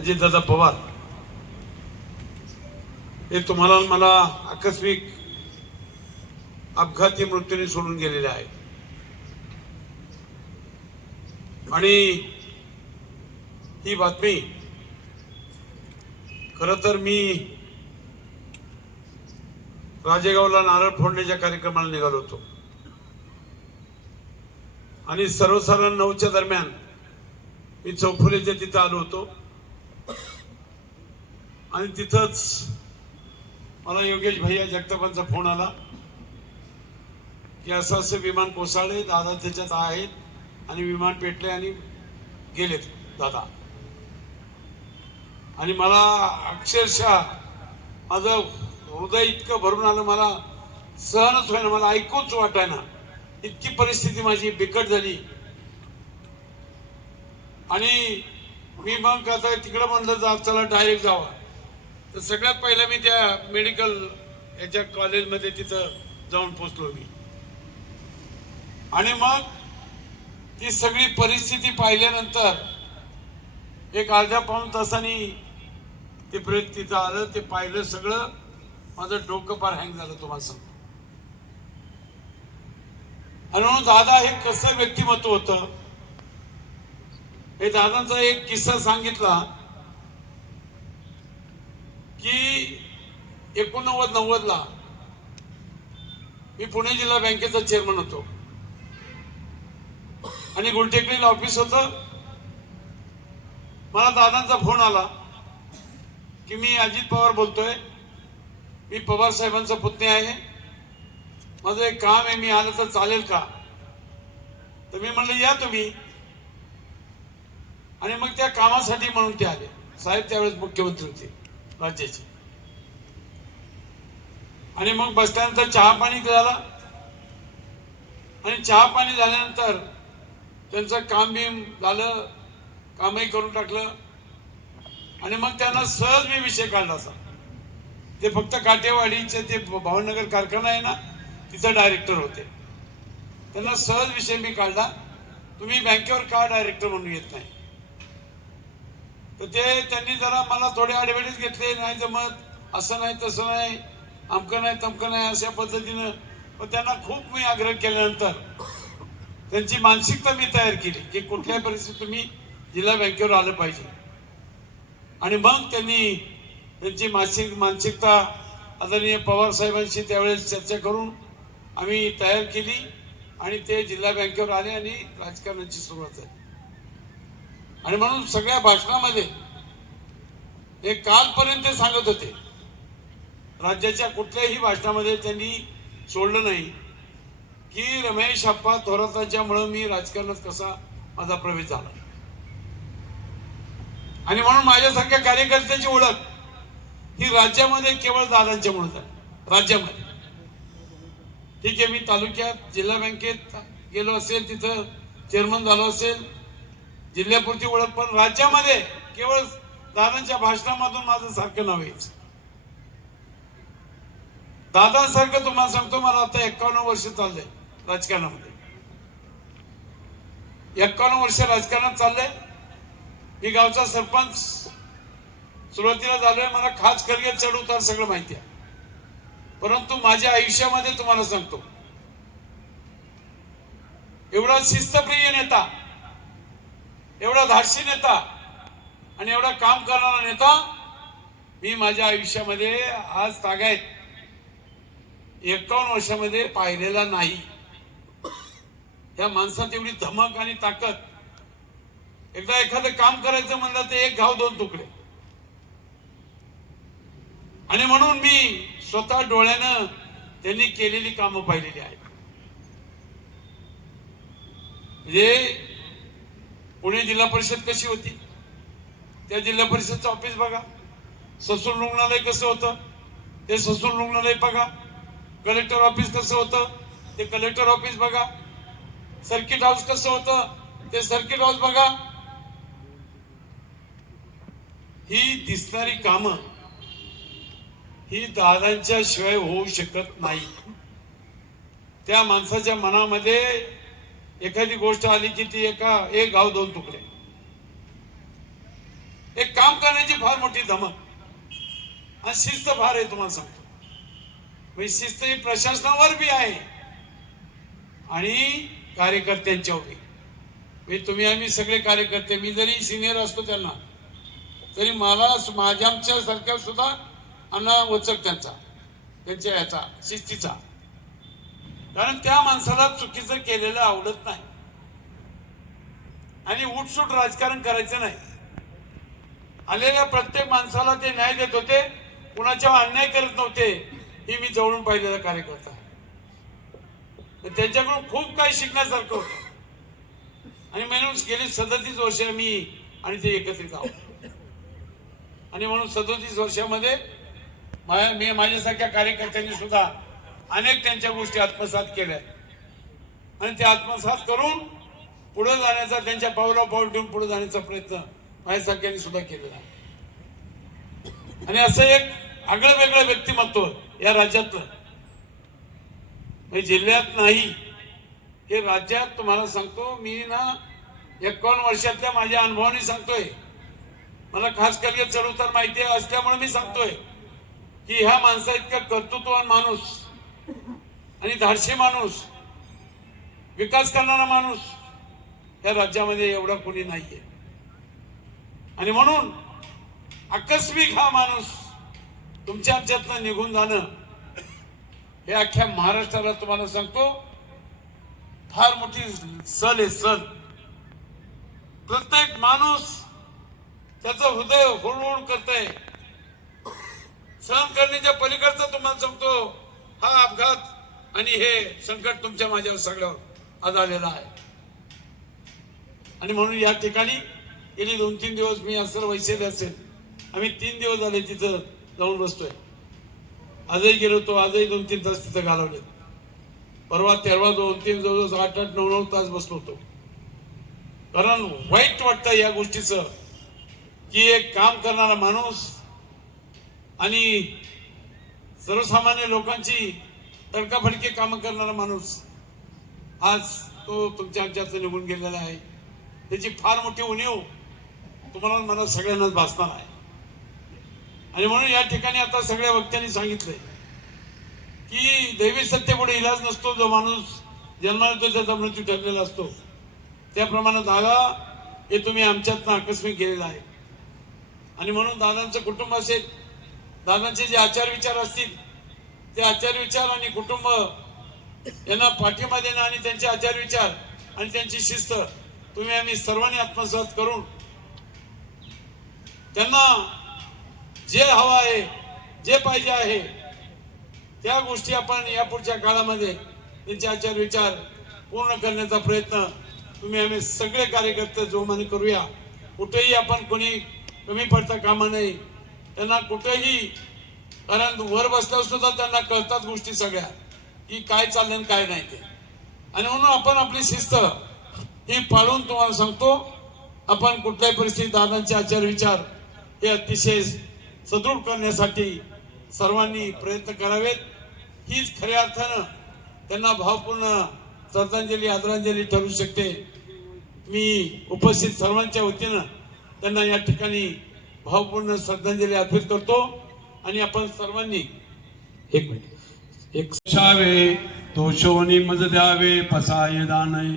अजितदादा पवार हे तुम्हाला मला आकस्मिक अपघाती मृत्यूने सोडून गेलेले आहेत आणि ही बातमी खरं तर मी राजेगावला नारळ फोडण्याच्या कार्यक्रमाला निघालो होतो आणि सर्वसाधारण 9च्या दरम्यान मी चौफुलेच्या तिथे आलो होतो आणि तिथंच मला योगेश भैया जगतापांचा फोन आला की असं असं विमान कोसळले, दादा त्याच्यात आहेत आणि विमान पेटले आणि गेलेत दादा. आणि मला अक्षरशः माझं हृदय इतकं भरून आलं, मला सहनच व्हायना, मला ऐकूच वाटायना, इतकी परिस्थिती माझी बिकट झाली. आणि मी मग आता तिकडं म्हणलं जा, चला डायरेक्ट जावा. तर सगळ्यात पहिला मी त्या मेडिकल याच्या कॉलेजमध्ये तिथं जाऊन पोचलो मी. आणि मग ती सगळी परिस्थिती पाहिल्यानंतर एक अर्ध्या पाऊण तासांनी ते प्रेत तिथं आलं, ते पाहिलं सगळं, माझं डोकं पार हँग झालं तुम्हाला सांगतो. आणि म्हणून दादा हे कसं व्यक्तिमत्व होतं हे दादांचा एक किस्सा सांगितला की 89-90 ला मी पुणे जिल्हा बँकेचा चेअरमन होतो आणि गुलटेकडीला ऑफिस होतं. मला दादांचा फोन आला की मी अजित पवार बोलतोय, मी पवार साहेबांचा पुतणी आहे, माझं एक काम आहे, मी आलं तर चालेल का? तर मी म्हणलं या तुम्ही. आणि मग त्या कामासाठी म्हणून ते आले. साहेब त्यावेळेस मुख्यमंत्री होते राज्याचे. आणि मग बसल्यानंतर चहा पाणी झाला आणि चहा पाणी झाल्यानंतर त्यांचं काम बिम झालं, कामही करून टाकलं. आणि मग त्यांना सहज मी विषय काढला असा, ते फक्त काटेवाडीचे ते भावनगर कारखाना आहे ना, तिथं डायरेक्टर होते. त्यांना सहज विषय मी काढला, तुम्ही बँकेवर का डायरेक्टर म्हणून येत नाही? तर ते त्यांनी जरा मला थोडे आडवेळीच घेतले, नाही जमत, असं नाही तसं नाही, अमकं नाही तमकं नाही, अशा पद्धतीनं. पण त्यांना खूप मी आग्रह केल्यानंतर त्यांची मानसिकता मी तयार केली की कुठल्याही परिस्थितीत तुम्ही जिल्हा बँकेवर आलं पाहिजे. आणि मग त्यांनी त्यांची मानसिकता आदरणीय पवार साहेबांशी त्यावेळेस चर्चा करून आम्ही तयार केली आणि ते जिल्हा बँकेवर आले आणि राजकारणाची सुरुवात झाली. आणि म्हणून सगळ्या भाषणामध्ये हे कालपर्यंत सांगत होते, राज्याच्या कुठल्याही भाषणामध्ये त्यांनी सोडलं नाही की रमेश अप्पा थोरातांच्यामुळे मी राजकारणात कसा माझा प्रवेश झाला. आणि म्हणून माझ्यासारख्या कार्यकर्त्याची ओळख ही राज्यामध्ये केवळ दादांच्यामुळे झाली. राज्यामध्ये ठीक आहे, मी तालुक्यात जिल्हा बँकेत गेलो असेल, तिथं चेअरमन झालो असेल, जिल्ह्यापुरती ओळख, पण राज्यामध्ये केवळ दादांच्या भाषणामधून माझं सारखं नाव यायचं. दादांसारखं तुम्हाला सांगतो, मला आता 51 वर्ष चाललंय राजकारणामध्ये. 51 वर्ष राजकारणात चाललंय. मी गावचा सरपंच सुरुवातीला झालोय, मला खास करगे चढ उतार सगळं माहिती आहे. परंतु माझ्या आयुष्यामध्ये तुम्हाला सांगतो, एवढा शिस्तप्रिय नेता, एवढा धाडसी नेता आणि एवढा काम करणारा नेता मी माझ्या आयुष्यामध्ये आज तागायत 51 वर्षामध्ये पाहिलेला नाही. त्या माणसात एवढी धमक आणि ताकद. एकदा एखादं काम करायचं म्हणलं तर एक घाव दोन तुकडे. आणि म्हणून मी स्वतः डोळ्यानं त्यांनी केलेली कामं पाहिलेली आहेत. म्हणजे पुणे जिल्हा परिषद कशी होती, त्या जिल्हा परिषदचं ऑफिस बघा. ससून रुग्णालय कसं होतं, ते ससून रुग्णालय बघा. कलेक्टर ऑफिस कसं होतं, ते कलेक्टर ऑफिस बघा. सर्किट हाऊस कसं होतं, ते सर्किट हाऊस बघा. ही दिसणारी कामं ही दादांच्या शिवाय होऊ शकत नाही. त्या माणसाच्या मनामध्ये एखादी गोष्ट आली की ती एक गाव दोन तुकडे. एक काम करण्याची फार मोठी धमक आणि शिस्त फार आहे तुम्हाला सांगतो. म्हणजे शिस्त ही प्रशासनावर बी आहे आणि कार्यकर्त्यांच्यावर बी. म्हणजे तुम्ही आम्ही सगळे कार्यकर्ते, मी जरी सिनियर असतो त्यांना, तरी मला आमच्या सारख्या सुद्धा अन्ना वचक त्यांच्या याचा शिस्तीचा. कारण त्या माणसाला चुकीचं केलेलं आवडत नाही आणि उठसूट राजकारण करायचं नाही. आलेल्या प्रत्येक माणसाला ते न्याय देत होते, कुणाच्या अन्याय करत नव्हते. हे मी जवळून पाहिलेला कार्यकर्ता. त्यांच्याकडून खूप काही शिकण्यासारखं होतं आणि म्हणून गेली 37 वर्ष मी आणि ते एकत्रित आहोत. आणि म्हणून 37 वर्षामध्ये मी माझ्यासारख्या कार्यकर्त्यांनी सुद्धा अनेक त्यांच्या गोष्टी आत्मसात केल्या आणि ते आत्मसात करून पुढे जाण्याचा, त्यांच्या पावला पाऊल ठेवून पुढे जाण्याचा प्रयत्न माझ्यासारख्यांनी सुद्धा केलेला आहे. आणि असं एक आगळं वेगळं व्यक्तिमत्व या राज्यातलं, जिल्ह्यात नाही, हे राज्यात. तुम्हाला सांगतो मी ना 51 वर्षातल्या माझ्या अनुभवाने सांगतोय. मला खास करियर चढउतार माहिती असल्यामुळे मी सांगतोय की ह्या माणसा इतका कर्तृत्ववान माणूस आणि धाडशी माणूस, विकास करणारा माणूस या राज्यामध्ये एवढा कोणी नाहीये. आणि म्हणून आकस्मिक हा माणूस तुमच्या आमच्यातनं निघून जाणं हे अख्ख्या महाराष्ट्राला तुम्हाला सांगतो फार मोठी सल आहे. सल. प्रत्येक माणूस त्याचं हृदय हुळहुळ करतंय. सहन करण्याच्या पलीकडचा तुम्हाला सांगतो हा अपघात आणि हे संकट तुमच्या माझ्यावर सगळ्यावर आज आलेला आहे. आणि म्हणून या ठिकाणी गेली 2-3 दिवस मी असं वैसेल असेल, आम्ही 3 दिवस झाले तिथं जाऊन बसतोय. आजही गेलो होतो, आजही 2-3 तास तिथं घालवले. परवा 2-3 जवळ 8-9 तास बसलो होतो. कारण वाईट वाटतं या गोष्टीचं की एक काम करणारा माणूस आणि सर्वसामान्य लोकांची तडकाफडकी कामं करणारा माणूस आज तो तुमच्या आमच्यात निघून गेलेला आहे. त्याची फार मोठी उणीव तुम्हाला मला सगळ्यांनाच भासणार आहे. आणि म्हणून या ठिकाणी आता सगळ्या वक्त्यांनी सांगितलंय की दैवी सत्तेपुढे इलाज नसतो. जो माणूस जन्माला येतो त्याचा मृत्यू ठरलेला असतो. त्याप्रमाणे दादा हे तुम्ही आमच्यातनं आकस्मिक गेलेला आहे. आणि म्हणून दादांचं कुटुंब असेल, दादांचे जे आचार विचार असतील, ते आचार विचार आणि कुटुंब यांना पाठिंबा देणं आणि त्यांचे आचार विचार आणि त्यांची शिस्त तुम्ही आम्ही सर्वांनी आत्मसात करून त्यांना जे हवं आहे, जे पाहिजे आहे, त्या गोष्टी आपण या पुढच्या काळामध्ये त्यांचे आचार विचार पूर्ण करण्याचा प्रयत्न तुम्ही आम्ही सगळे कार्यकर्ते जोमाने करूया. कुठेही आपण कोणी कमी पडता कामा नये. त्यांना कुठेही, कारण वर बसल्यावर सुद्धा त्यांना कळतात गोष्टी सगळ्या की काय चाललं आणि काय नाही ते. आणि म्हणून आपण आपली शिस्त ही पाळून तुम्हाला सांगतो आपण कुठल्याही परिस्थितीत दादांचे आचार विचार हे अतिशय सदृढ करण्यासाठी सर्वांनी प्रयत्न करावेत. हीच खऱ्या अर्थानं त्यांना भावपूर्ण श्रद्धांजली, आदरांजली ठरू शकते. मी उपस्थित सर्वांच्या वतीनं त्यांना या ठिकाणी भावपूर्ण श्रद्धांजली अर्पित करतो. आणि आपण सर्वांनी एक शावे तो शोनी मज द्यावे पसाय दानय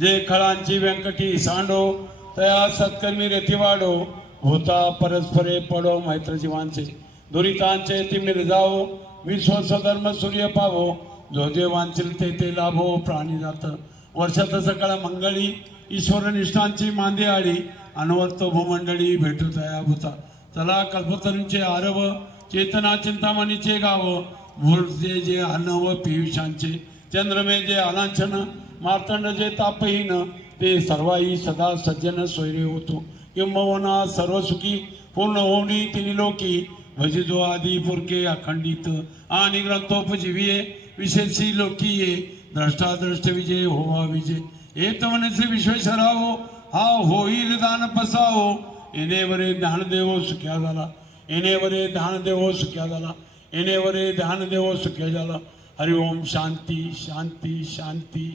जे खळांची व्यंकटी सांडो तया सत्कर्मी रेती वाढो होता परस्परे पडो मैत्र जीवांचे दुरितांचे तिमिर जावो विश्व धर्म सूर्य पावो जो जे वांचिल ते लाभो प्राणी जात वर्षात सकाळ मंगळी ईश्वर निष्ठांची मांदे आळी अनवर्त भूमंडळी भेटू तया भूता चला कल्पतरूंचे आरव चेतना चिंतामणीचे गाव भूलजे जे अनव पियुषांचे चंद्रमे जे अलांछन मार्तंड जे तापहीन ते सर्वाई सदा सज्जन सोयरे होतो किंबहुना सर्व सुखी पूर्ण होणी तिनी लोकी भजिजो आदी पुरके अखंडित आणि ग्रंथोपजीविये विशेषी लोकीये द्रष्टाद्रष्ट विजय होवा विजय एक मनसे विश्वेश्वराहो हा होईल दान पसावो येणेवरे ज्ञानदेव सुख्या झाला येणेवरे ध्यानदेव सुख्या झाला येणेवरे ध्यानदेव सुख्या झाला. हरि ओम शांती शांती शांती.